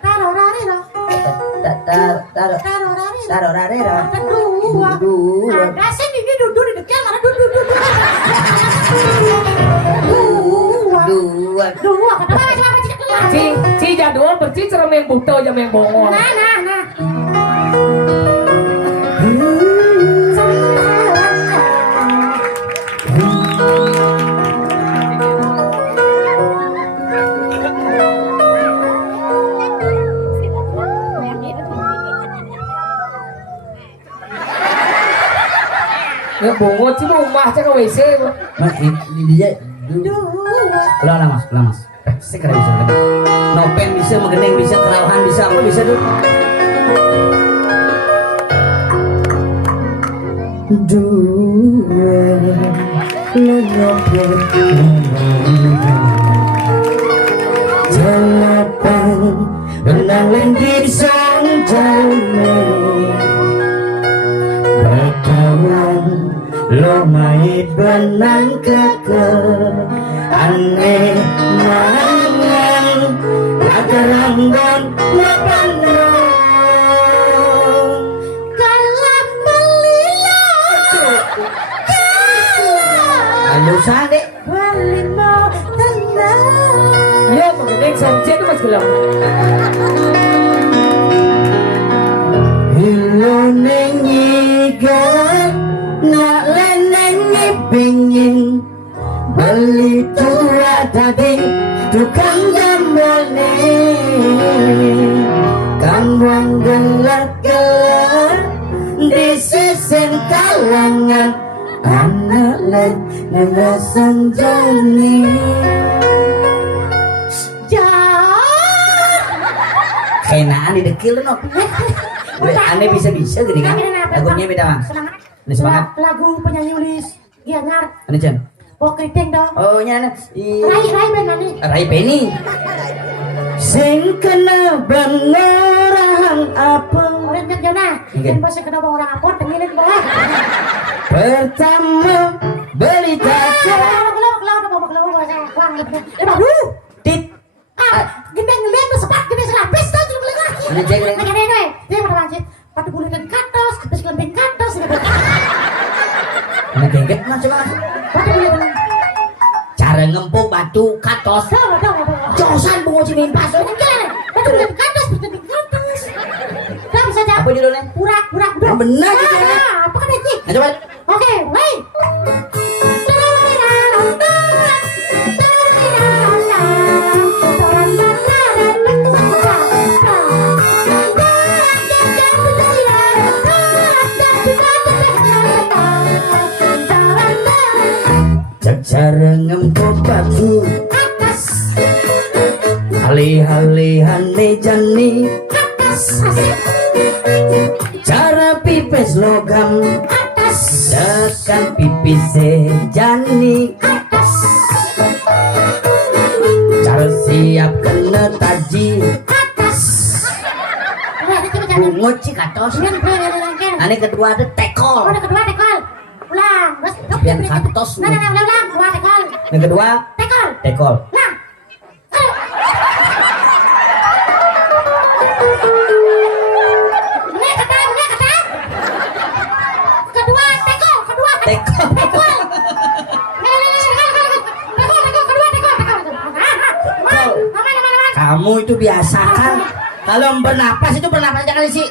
Tarorari dong. Tarorari. tarorare dong. Ada dua. Dua. Ada sih ini duduk di dekat mana duduk. Dua. Dua. Kata apa cuma cek kelas. Ci jadwal bersih cara main buto aja main bongol. Nah. Ya bongol sih rumah aja ke WC. Mas, ini dia. Ulah mas. Saya kira bisa kan. Nopen bisa, mengeneng bisa, kerawahan bisa, apa bisa tuh. Dua lenyapkan jalapan benang di sang jalan berkawan lo main benang keker aneh mangan agarang dan lapang Kalah melilo. Halo sade Melilo tenang. Ya mengenai somcet itu mas bilang. Hilo nengigan nak lenengi pingin beli tura tadi tukang jambone kambang gelak-gelak di sisen kalangan anak len nerasan jani kenaan di dekil no aneh bisa-bisa gini kan lagunya beda mas ini semangat Lagu penyanyi Ulis Gianyar. ini Jan Oh keriting dong. oh nyana Rai ben nani. Rai Penny sing kena bangorang apa Orang nyet jona. Kan bos kena bawa orang apot tengilin bawa. pertama beli kaca Baru. tit Gendeng ngeliat tuh sepat gede selapis tuh jadi beli lagi. Ini cek, ini. Lagi deh, dia mau lanjut. Patu bulu dan katos, terus lembing katos. ini gengget macam-macam Patu bulu dan cara ngempuk batu katos josan bungo cimin pas Patu bulu dan katos, terus lembing katos. Kamu bisa jawab. apa judulnya Pura-pura. yang benar judulnya Apa kan ini? nah, coba Oke, mulai. cara ngempuk batu alih-alihane jani cara pipis logam tekan pipis jani cara siap kena taji bungo cikatos ane kedua ada tekol Kedua tekol. Ulang. yang katos Ulang. Kedua tekol. yang kedua Tekol. tekol Ulang. Ini kata. Kedua tekol. tekol Tekol. kamu itu biasakan kalau bernapas itu bernapas jangan isi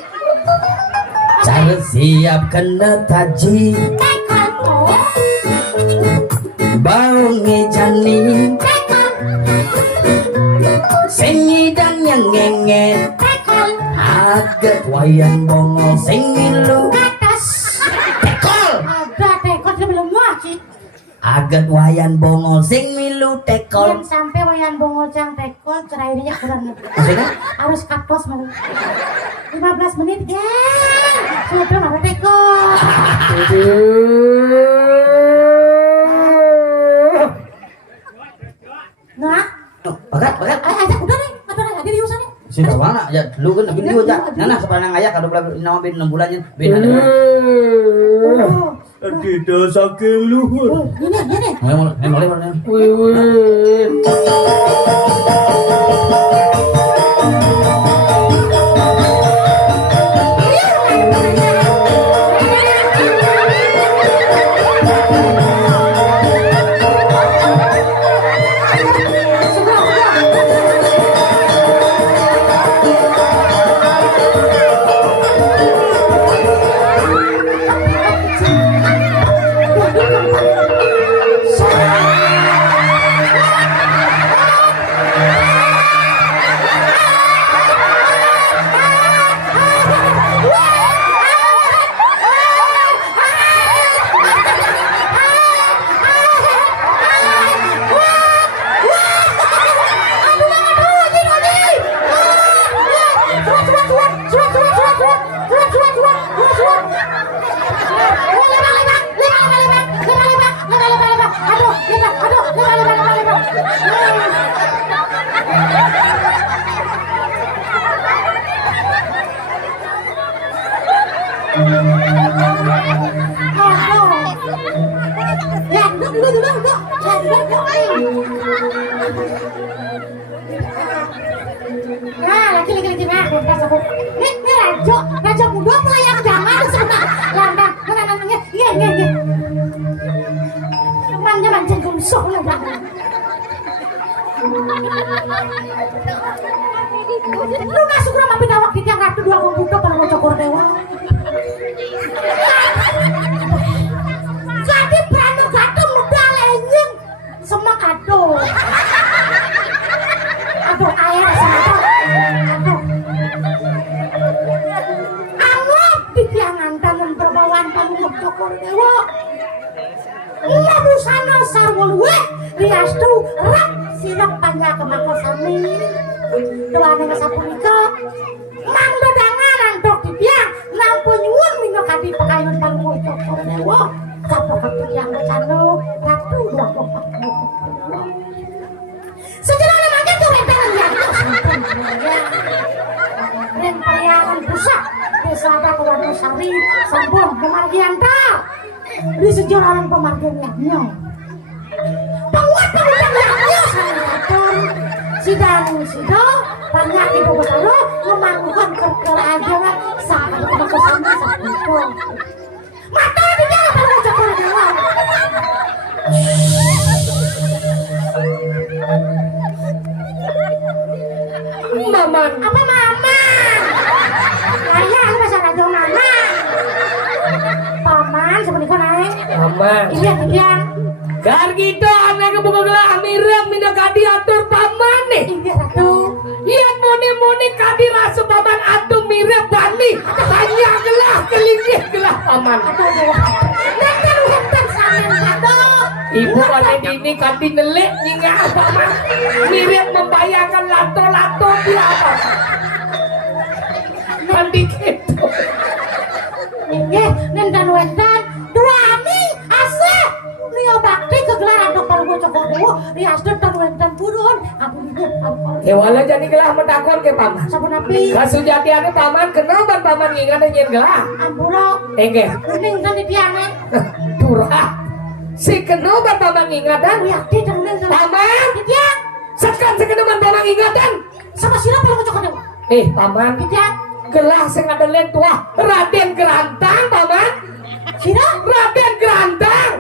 cara siap kena taji baungi jani sengi dan yang ngenget agak wayang bongol sengilu tekol agak wayan bongol sing milu tekol sampai wayan bongol jang tekol cerai dia kurang maksudnya harus katos malu 15 menit sudah ada tekol nah bagat aja udah nih ada di usaha nih sudah mana ya lu kan lebih dulu aja nana sepanjang ayah kalau belum nama bin 6 bulannya bin ada kita saking luhur ini mulai Nah, lagi-lagi nah, ini raja muda melayang jangan sama landang, namanya, iya. Temannya mancing gumsuh lah jangan. Lu masuk rumah pinawak kita ratu dua komputer pada mau cokor dewa. Jadi berani gatung muda lenyeng semua kado. Aduh air sama aduh. Anggap di tiangan tangan perbawaan panggung cokor dewa. Iya busana sarwolwe riastu rak silap tanya ke makosami. Doane ngasapunika mang dodangan antok di tiang nampu nyuwun minggu kadi pakayun panggung cokor dewa. Kapok kapok yang bercano ratu dua kompak. Sejarah namanya tuh rentangan ya. Ren perayaan pusat desa ada Wonosari sampun pemargian tak di sejarah pemargian yaknya penguat pemuda yaknya sangatun sidang sido banyak ibu besaro memanggukan kerajaan saat kemakasana saat itu mata di dalam pengucap dewa. Maman. Apa mama? Ayah masa rajo mama. Paman seperti kau naik. Maman. Iya. Gar gitu ane kebuka gelah mireng minda kadi atur paman nih. Iya ratu. Iya muni kadi rasa paman atur mireng bani. Tanya gelah kelingkih gelah paman. Atau dewa. Nanti hutan samin ratu. Ibu ane ini kadi nelek nyinga paman. Mireng membayangkan lato-lato dia apa. Nanti gitu. Iya, nendan wendan. Dua ani asih. Rio bakti kegelaran dokter gue cokok dewa. Riasdo dan wendan burun. Aku hidup. Wala jadi gelah mentakon ke paman. Sampun api. Kasujatiane paman kenapa paman ingat nyen gelah? Ampuro. Enge. Kuning kan di tiane. Turah. Si kenapa paman ingatan? Yakti dan nendan. Paman. Di tiang. Sekan paman ingatan. Sama siapa yang cokok dewa? Paman. Di tiang. Gelah sing ngadelen tua Raden Gerantang paman. Sino? Raden Gerantang.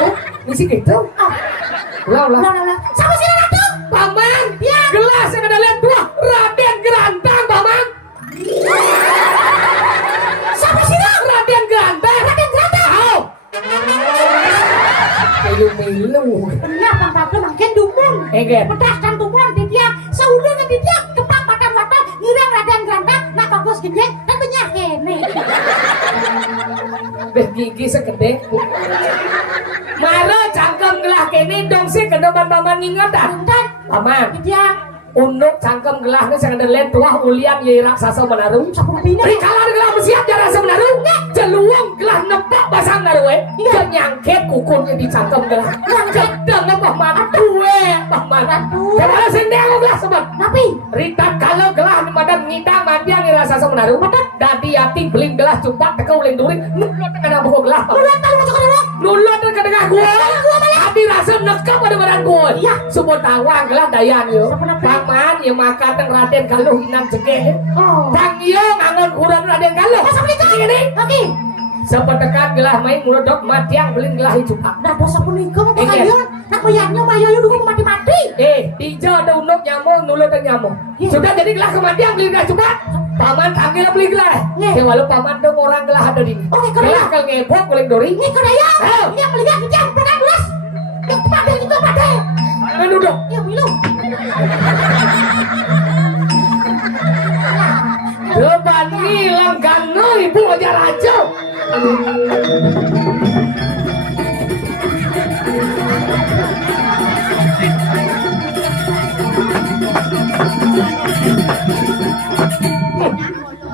Oh, misi gitu. Oh. Ulah. Sama siapa ratu? Paman. Ya. Gelah sing ngadelen tua Raden Gerantang paman. Sama sino? Raden Gerantang. Au. Milu. Benar Bang Pablo makin dumun. Ege. Pedas dan dumun di tiang. Seulurnya di tiang kepak batang ngirang radan gantang nak bagus gede dan banyak ini. Beh gigi segede. Mara cangkem gelah kene dong sih kedoban paman ingat dah. Dan Paman. di tiang Unduk cangkem gelah ni sangat delen tuah ulian ye raksasa menaruh. sepuluh bina. Rikalar gelah bersiap jara menaruh. Jeluang gelah nempak basang naruh. Nyangket kukurnya di cangkem gelah. Cedang apa paman duwe paman. Kemana sini aku gelah sebab. Tapi Ritat kalau gelah ni madan ngidang mandiang ye raksasa menaruh. Dadi yating beling gelah cumpak teka uling during. Nulot kena buku gelah. udah tahu cokok dewa. Nulot ke tengah gua. Hati rasa nekap pada badan gua. Iya. Semua tawang gelah dayan yo. Sampun Paman yang makan teng Raden Galuh inang cegeh. Oh. Bang yo ngangon kurang Raden Galuh. Masa beli kan? Ini. Oke. Sepetekan gelah main murodok matiang beling gelah cupak. Dah dosa punika Iya. makayun. Nak bayarnya mayo dulu mati-mati. Tijo ada unuk nyamuk, nulut dan nyamuk. Iya. Sudah jadi gelah kematian beli gelah cupak. Paman panggil beli gelah. Iya. Walau paman dong orang gelah ada di. Oke, kalau Gelah kalau ngebok boleh dori. ini kau daya. Oh. Dia melihat di tiang pegang beras. Itu pada. Duduk. Ya minum. Depan ngilang kanu ibu aja raja.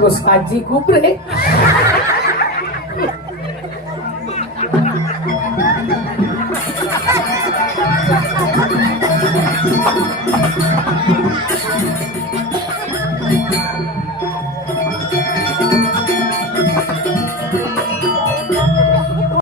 Gus Haji Kubre.